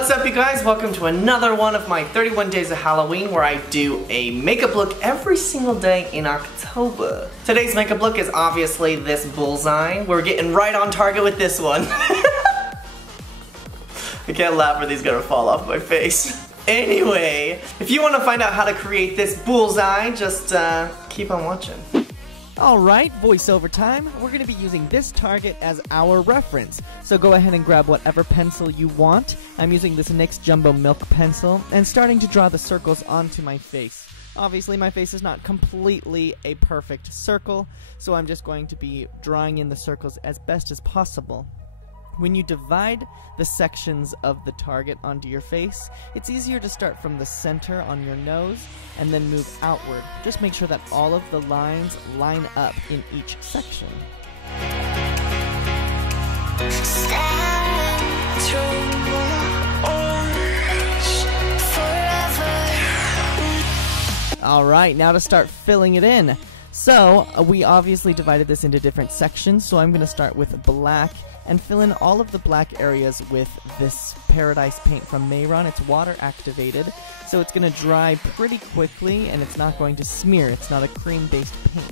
What's up, you guys? Welcome to another one of my 31 days of Halloween where I do a makeup look every single day in October. Today's makeup look is obviously this bullseye. We're getting right on target with this one. I can't laugh or these gonna fall off my face. Anyway, if you want to find out how to create this bullseye, just keep on watching. Alright, voiceover time. We're going to be using this target as our reference. So go ahead and grab whatever pencil you want. I'm using this NYX Jumbo Milk pencil and starting to draw the circles onto my face. Obviously my face is not completely a perfect circle, so I'm just going to be drawing in the circles as best as possible. When you divide the sections of the target onto your face, it's easier to start from the center on your nose and then move outward. Just make sure that all of the lines line up in each section. Alright, now to start filling it in. So, we obviously divided this into different sections, so I'm going to start with black and fill in all of the black areas with this Paradise paint from Mayron. It's water activated, so it's going to dry pretty quickly and it's not going to smear. It's not a cream-based paint.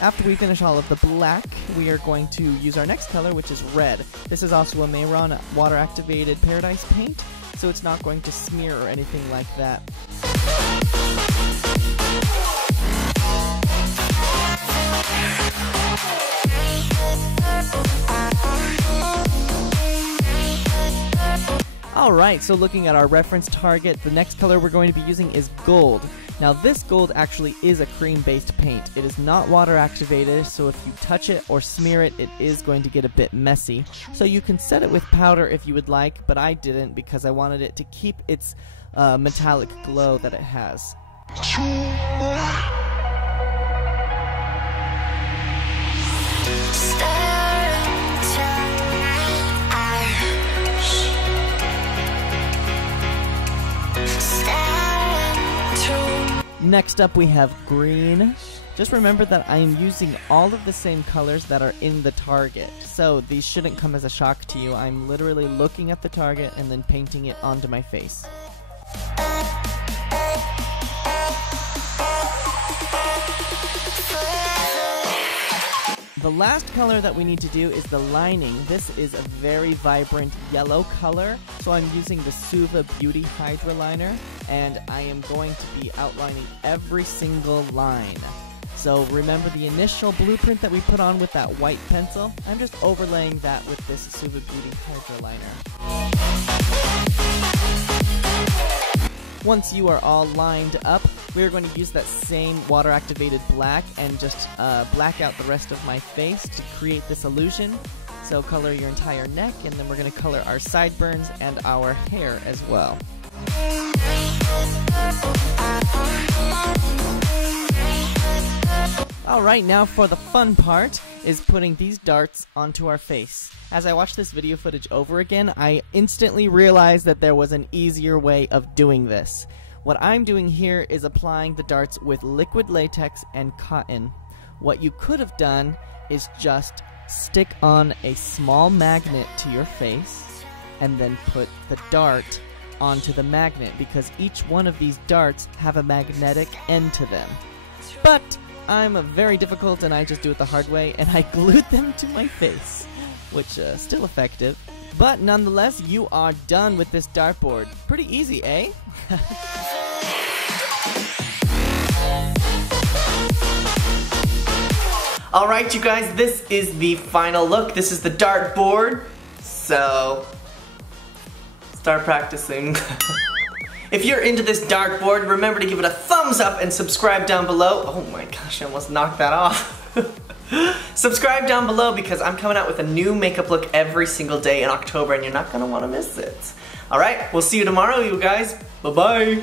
After we finish all of the black, we are going to use our next color, which is red. This is also a Mayron water-activated Paradise paint, so it's not going to smear or anything like that. Alright, so looking at our reference target, the next color we're going to be using is gold. Now this gold actually is a cream-based paint. It is not water activated, so if you touch it or smear it, it is going to get a bit messy. So you can set it with powder if you would like, but I didn't because I wanted it to keep its metallic glow that it has. Next up we have green. Just remember that I am using all of the same colors that are in the target, so these shouldn't come as a shock to you. I'm literally looking at the target and then painting it onto my face. The last color that we need to do is the lining. This is a very vibrant yellow color, so I'm using the Suva Beauty Hydra Liner, and I am going to be outlining every single line. So remember the initial blueprint that we put on with that white pencil? I'm just overlaying that with this Suva Beauty Hydra Liner. Once you are all lined up, we're going to use that same water-activated black and just black out the rest of my face to create this illusion. So color your entire neck, and then we're going to color our sideburns and our hair as well. Alright, now for the fun part is putting these darts onto our face. As I watched this video footage over again, I instantly realized that there was an easier way of doing this. What I'm doing here is applying the darts with liquid latex and cotton. What you could have done is just stick on a small magnet to your face and then put the dart onto the magnet, because each one of these darts have a magnetic end to them. But I'm very difficult and I just do it the hard way, and I glued them to my face, which still effective. But nonetheless, you are done with this dartboard. Pretty easy, eh? Alright, you guys, this is the final look. This is the dartboard, so start practicing. If you're into this dartboard, remember to give it a thumbs up and subscribe down below. Oh my gosh, I almost knocked that off. Subscribe down below because I'm coming out with a new makeup look every single day in October and you're not gonna wanna miss it. Alright, we'll see you tomorrow, you guys. Bye-bye.